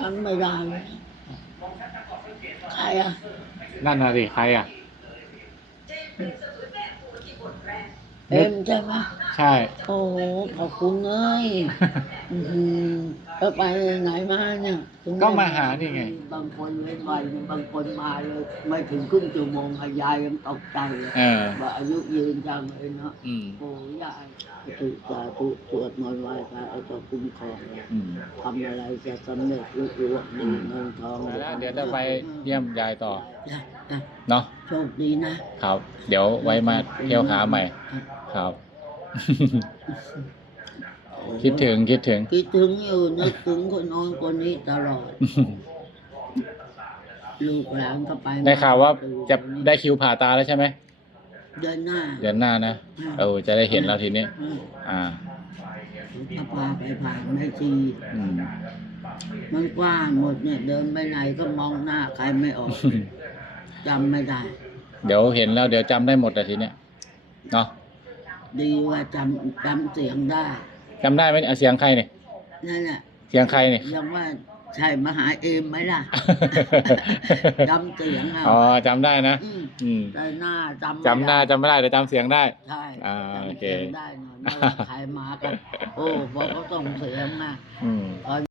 จำไม่ได้เลยใครอะ นั่นน่ะสิใครอะ เอ็มใช่ไหมใช่ โอ้โหขอบคุณเลยอื้อหือแล้วไปไหนมาเนี่ยถึงก็มาหานี่ไง บางคนไม่ไหวบางคนมาเลยไม่ถึงครึ่งชั่วโมงอะยายยังตกใจเลยเออ ว่าอายุยืนจังเลยเนาะอืม โอ้ยายตุสาธุสวดมนต์ไหว้พระเอาตัวคุ้มครองเราอืมทำอะไรจะสำเร็จลุล่วงดีเงินทอง แล้วเดี๋ยวจะไปเยี่ยมยายต่อจ้ะจ้ะเนาะโชคดีนะ ครับ เดี๋ยวไว้มาเที่ยวหาใหม่ ครับ คิดถึงคิดถึง คิดถึงอยู่นึกถึงคนโน้นคนนี้ตลอด ลูกหลานก็ไปได้ข่าวว่าจะได้คิวผ่าตาแล้วใช่ไหมเดินหน้าเดือนหน้านะเออจะได้เห็นแล้วทีนี้อืมอ่าก็พาไปผ่านไม่ชีอืมมันกว้างหมดเนี่ย เดินไปไหนก็มองหน้าใครไม่ออก จำไม่ได้ เดี๋ยวเห็นแล้วเดี๋ยวจำได้หมดแต่ทีเนี้ยเนาะดีว่าจำจำเสียงได้จำได้ไหมเอาเสียงใครเนี่ยนั่นแหละเสียงใครเนี่ย ยังว่าใช่มหาเอมไหมล่ะ จำเสียงอะอ๋อจำได้นะอืมอืมแต่หน้าจำไม่จำหน้าได้จำไม่ได้แต่จำเสียงได้ ใช่อ่าจำโอเคเสียงได้หน่อยไม่ว่าใครมากันโอ้เพราะเขาส่งเสียงมา อืมตอน